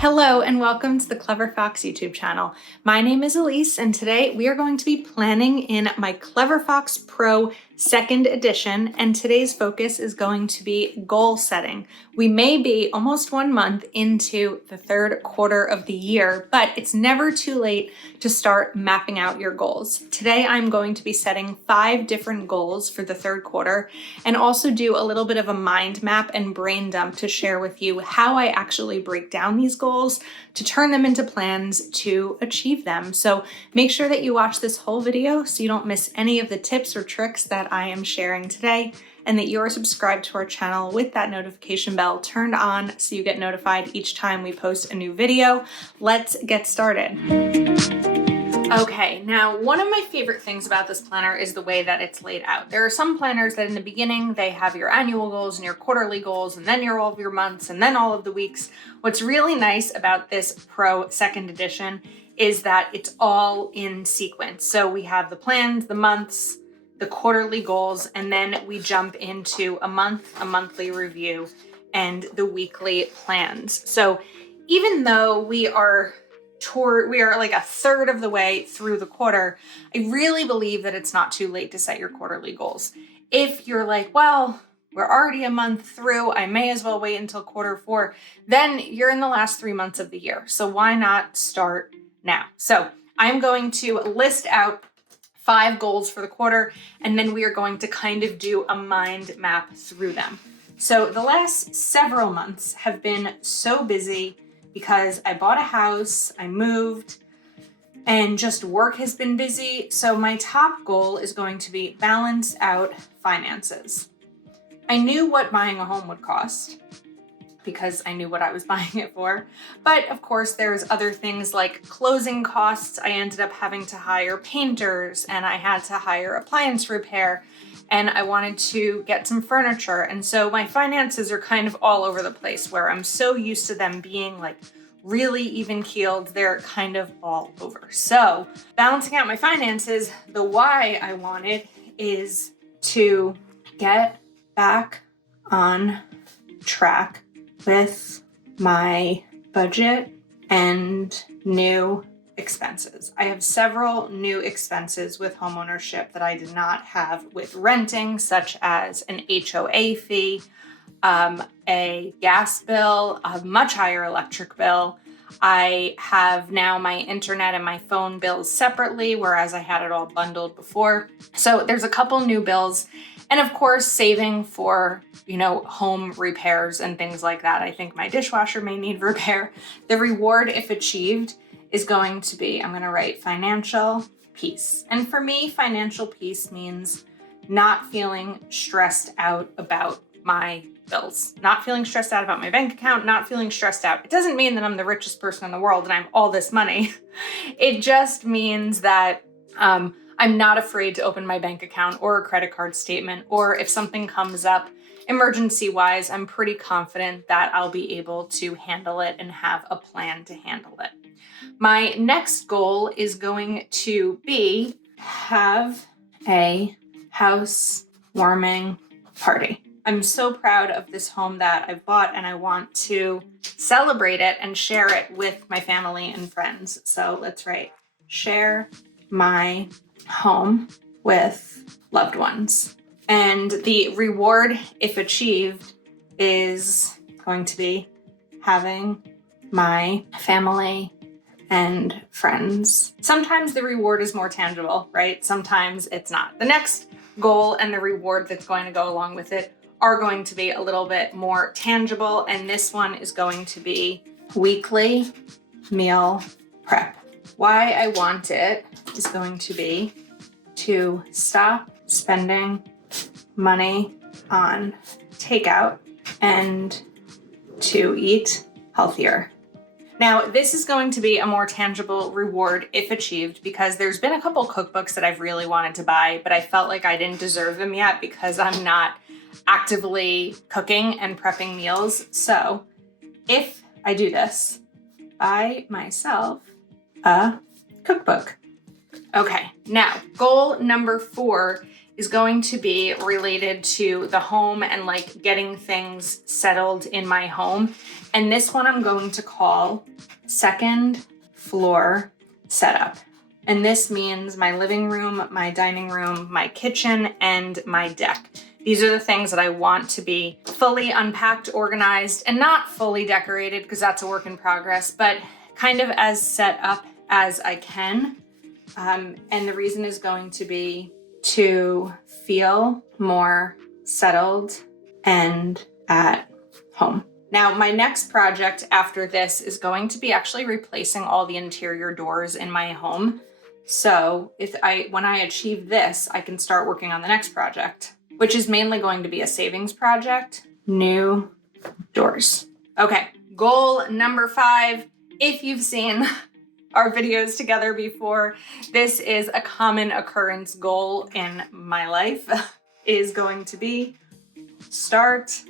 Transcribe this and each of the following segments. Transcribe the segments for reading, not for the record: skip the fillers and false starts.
Hello and welcome to the Clever Fox YouTube channel. My name is Elise and today we are going to be planning in my Clever Fox Pro 2nd edition, and today's focus is going to be goal setting. We may be almost 1 month into the 3rd quarter of the year, but it's never too late to start mapping out your goals. Today I'm going to be setting 5 different goals for the 3rd quarter and also do a little bit of a mind map and brain dump to share with you how I actually break down these goals to turn them into plans to achieve them. So make sure that you watch this whole video so you don't miss any of the tips or tricks that I am sharing today, and that you're subscribed to our channel with that notification bell turned on so you get notified each time we post a new video. Let's get started. Okay, now one of my favorite things about this planner is the way that it's laid out. There are some planners that in the beginning, they have your annual goals and your quarterly goals, and then all of your months, and then all of the weeks. What's really nice about this Pro 2nd edition is that it's all in sequence. So we have the plans, the months, the quarterly goals, and then we jump into a monthly review, and the weekly plans. So even though we are like a third of the way through the quarter, I really believe that it's not too late to set your quarterly goals. If you're like, well, we're already a month through, I may as well wait until quarter 4, then you're in the last 3 months of the year. So why not start now? So I'm going to list out 5 goals for the quarter, and then we are going to kind of do a mind map through them. So the last several months have been so busy because I bought a house, I moved, and just work has been busy. So my top goal is going to be balance out finances. I knew what buying a home would cost because I knew what I was buying it for. But of course, there's other things like closing costs. I ended up having to hire painters, and I had to hire appliance repair, and I wanted to get some furniture. And so my finances are kind of all over the place, where I'm so used to them being like really even keeled, they're kind of all over. So balancing out my finances, the why I want it is to get back on track with my budget and new expenses. I have several new expenses with homeownership that I did not have with renting, such as an HOA fee, a gas bill, a much higher electric bill. I have now my internet and my phone bills separately, whereas I had it all bundled before. So there's a couple new bills. And of course, saving for, home repairs and things like that. I think my dishwasher may need repair. The reward, if achieved, is going to be, I'm going to write financial peace. And for me, financial peace means not feeling stressed out about my bills, not feeling stressed out about my bank account, not feeling stressed out. It doesn't mean that I'm the richest person in the world and I have all this money. It just means that I'm not afraid to open my bank account or a credit card statement, or if something comes up emergency-wise, I'm pretty confident that I'll be able to handle it and have a plan to handle it. My next goal is going to be have a housewarming party. I'm so proud of this home that I've bought, and I want to celebrate it and share it with my family and friends. So let's write, share my home with loved ones. And the reward, if achieved, is going to be having my family and friends. Sometimes the reward is more tangible, right? Sometimes it's not. The next goal and the reward that's going to go along with it are going to be a little bit more tangible, and this one is going to be weekly meal prep. Why I want it is going to be to stop spending money on takeout and to eat healthier. Now, this is going to be a more tangible reward if achieved, because there's been a couple cookbooks that I've really wanted to buy, but I felt like I didn't deserve them yet because I'm not actively cooking and prepping meals. So if I do this, buy myself a cookbook. Okay, now goal number 4 is going to be related to the home and like getting things settled in my home. And this one I'm going to call second floor setup. And this means my living room, my dining room, my kitchen, and my deck. These are the things that I want to be fully unpacked, organized, and not fully decorated because that's a work in progress, but kind of as set up as I can. And the reason is going to be to feel more settled and at home. Now, my next project after this is going to be actually replacing all the interior doors in my home. So when I achieve this, I can start working on the next project, which is mainly going to be a savings project, new doors. Okay, goal number 5. If you've seen our videos together before, this is a common occurrence goal in my life, is going to be start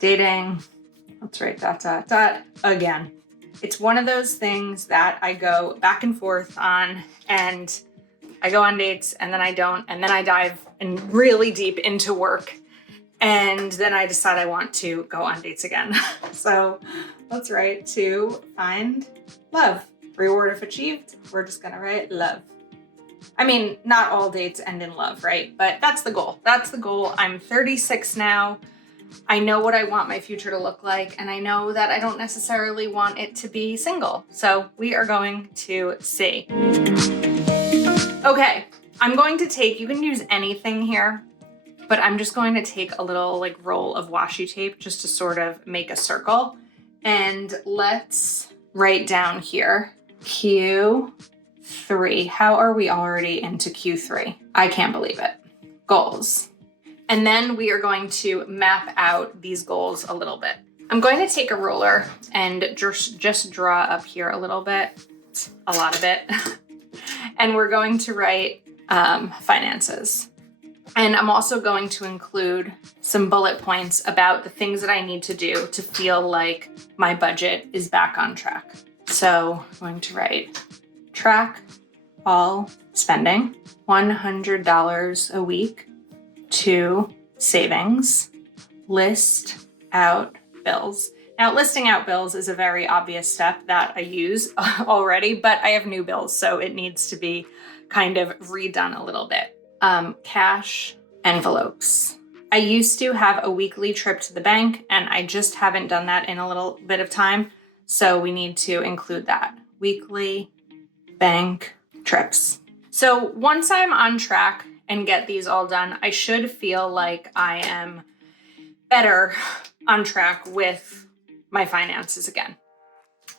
dating, let's write ... again. It's one of those things that I go back and forth on, and I go on dates and then I don't, and then I dive in really deep into work, and then I decide I want to go on dates again. So let's write to find love. Reward if achieved, we're just gonna write love. I mean, not all dates end in love, right? But that's the goal. That's the goal. I'm 36 now. I know what I want my future to look like, and I know that I don't necessarily want it to be single. So we are going to see. Okay, I'm going to take, you can use anything here, but I'm just going to take a little like roll of washi tape just to sort of make a circle. And let's write down here, Q3. How are we already into Q3? I can't believe it. Goals. And then we are going to map out these goals a little bit. I'm going to take a ruler and just draw up here a little bit, a lot of it. And we're going to write finances. And I'm also going to include some bullet points about the things that I need to do to feel like my budget is back on track. So I'm going to write track all spending, $100 a week to savings, list out bills. Now, listing out bills is a very obvious step that I use already, but I have new bills, so it needs to be kind of redone a little bit. Cash envelopes. I used to have a weekly trip to the bank, and I just haven't done that in a little bit of time, so we need to include that. Weekly bank trips. So once I'm on track and get these all done, I should feel like I am better on track with my finances again.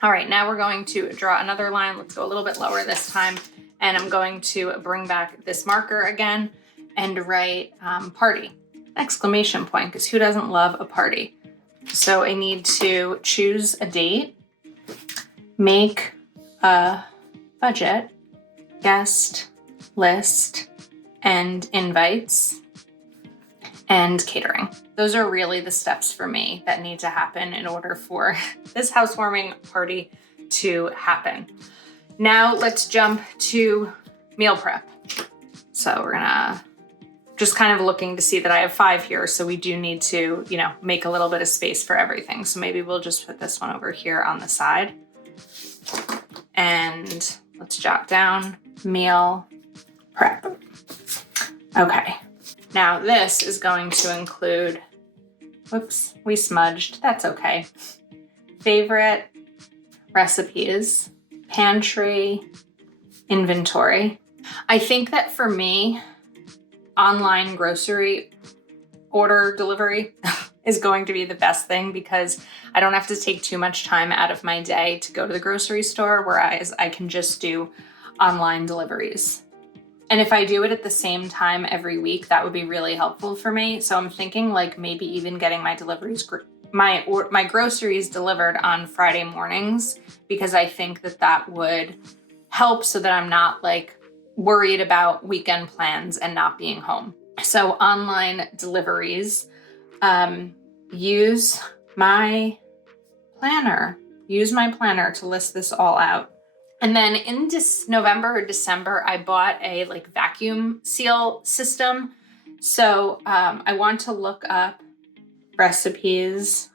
All right, now we're going to draw another line. Let's go a little bit lower this time. And I'm going to bring back this marker again and write party, exclamation point, because who doesn't love a party? So I need to choose a date, make a budget, guest list, and invites, and catering. Those are really the steps for me that need to happen in order for this housewarming party to happen. Now let's jump to meal prep. So we're gonna just kind of looking to see that I have 5 here. So we do need to, make a little bit of space for everything. So maybe we'll just put this one over here on the side. And let's jot down meal prep. Okay. Now this is going to include, whoops, we smudged, that's okay. Favorite recipes, pantry, inventory. I think that for me, online grocery order delivery is going to be the best thing because I don't have to take too much time out of my day to go to the grocery store, whereas I can just do online deliveries. And if I do it at the same time every week, that would be really helpful for me. So I'm thinking like maybe even getting my deliveries, my groceries delivered on Friday mornings, because I think that that would help so that I'm not like worried about weekend plans and not being home. So online deliveries, use my planner to list this all out. And then in November or December, I bought a like vacuum seal system So I want to look up recipes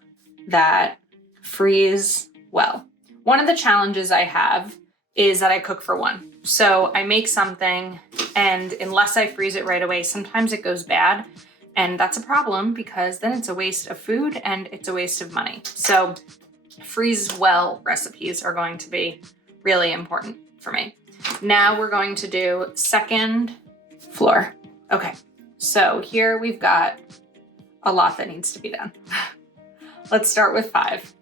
that freeze well. One of the challenges I have is that I cook for one. So I make something, and unless I freeze it right away, sometimes it goes bad. And that's a problem because then it's a waste of food and it's a waste of money. So freeze well recipes are going to be really important for me. Now we're going to do second floor. Okay, so here we've got a lot that needs to be done. Let's start with 5.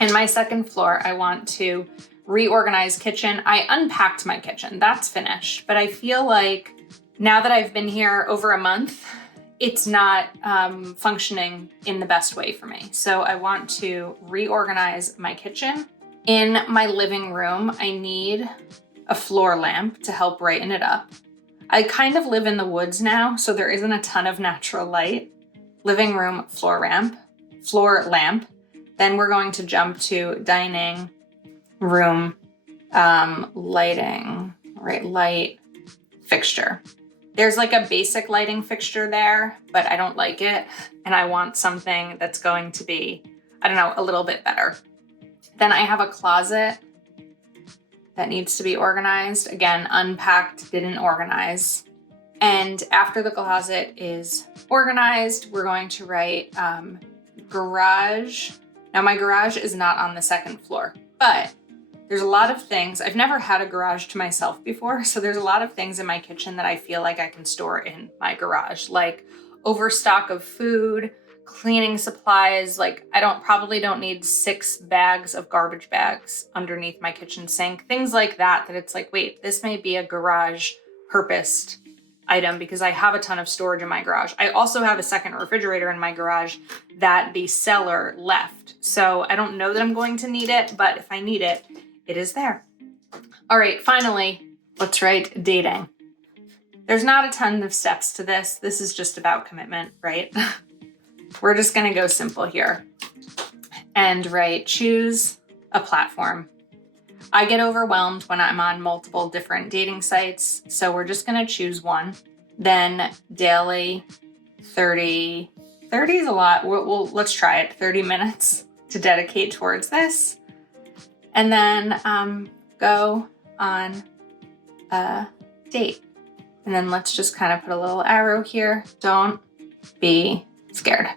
In my second floor, I want to reorganize kitchen. I unpacked my kitchen, that's finished, but I feel like now that I've been here over a month, it's not functioning in the best way for me. So I want to reorganize my kitchen. In my living room, I need a floor lamp to help brighten it up. I kind of live in the woods now, so there isn't a ton of natural light. Living room, floor lamp. Then we're going to jump to dining room, lighting, right? Light fixture. There's like a basic lighting fixture there, but I don't like it. And I want something that's going to be, I don't know, a little bit better. Then I have a closet that needs to be organized. Again, unpacked, didn't organize. And after the closet is organized, we're going to write garage. Now my garage is not on the second floor, but there's a lot of things. I've never had a garage to myself before, so there's a lot of things in my kitchen that I feel like I can store in my garage, like overstock of food, cleaning supplies. Like probably don't need 6 bags of garbage bags underneath my kitchen sink, things like that, that it's like, wait, this may be a garage purposed item because I have a ton of storage in my garage. I also have a second refrigerator in my garage that the seller left. So I don't know that I'm going to need it, but if I need it, it is there. All right, finally, let's write dating. There's not a ton of steps to this. This is just about commitment, right? We're just gonna go simple here and write choose a platform. I get overwhelmed when I'm on multiple different dating sites, so we're just gonna choose one. Then daily, 30 is a lot. Let's try it, 30 minutes to dedicate towards this. And then go on a date. And then let's just kind of put a little arrow here. Don't be scared.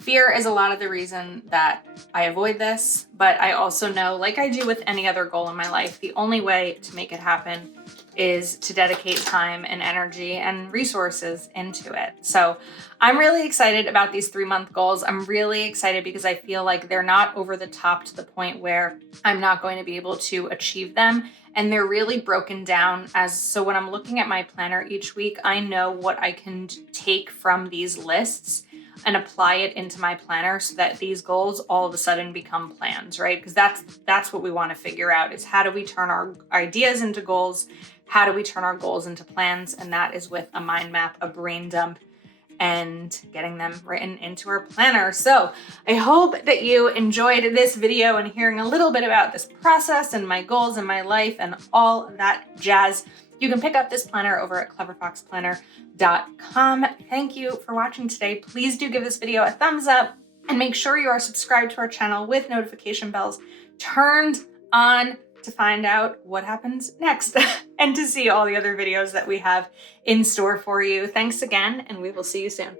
Fear is a lot of the reason that I avoid this, but I also know, like I do with any other goal in my life, the only way to make it happen is to dedicate time and energy and resources into it. So I'm really excited about these 3-month goals. I'm really excited because I feel like they're not over the top to the point where I'm not going to be able to achieve them. And they're really broken down so when I'm looking at my planner each week, I know what I can take from these lists and apply it into my planner so that these goals all of a sudden become plans, right? Because that's what we want to figure out, is how do we turn our ideas into goals? How do we turn our goals into plans? And that is with a mind map, a brain dump, and getting them written into our planner. So I hope that you enjoyed this video and hearing a little bit about this process and my goals in my life and all that jazz. You can pick up this planner over at cleverfoxplanner.com. Thank you for watching today. Please do give this video a thumbs up and make sure you are subscribed to our channel with notification bells turned on to find out what happens next and to see all the other videos that we have in store for you. Thanks again, and we will see you soon.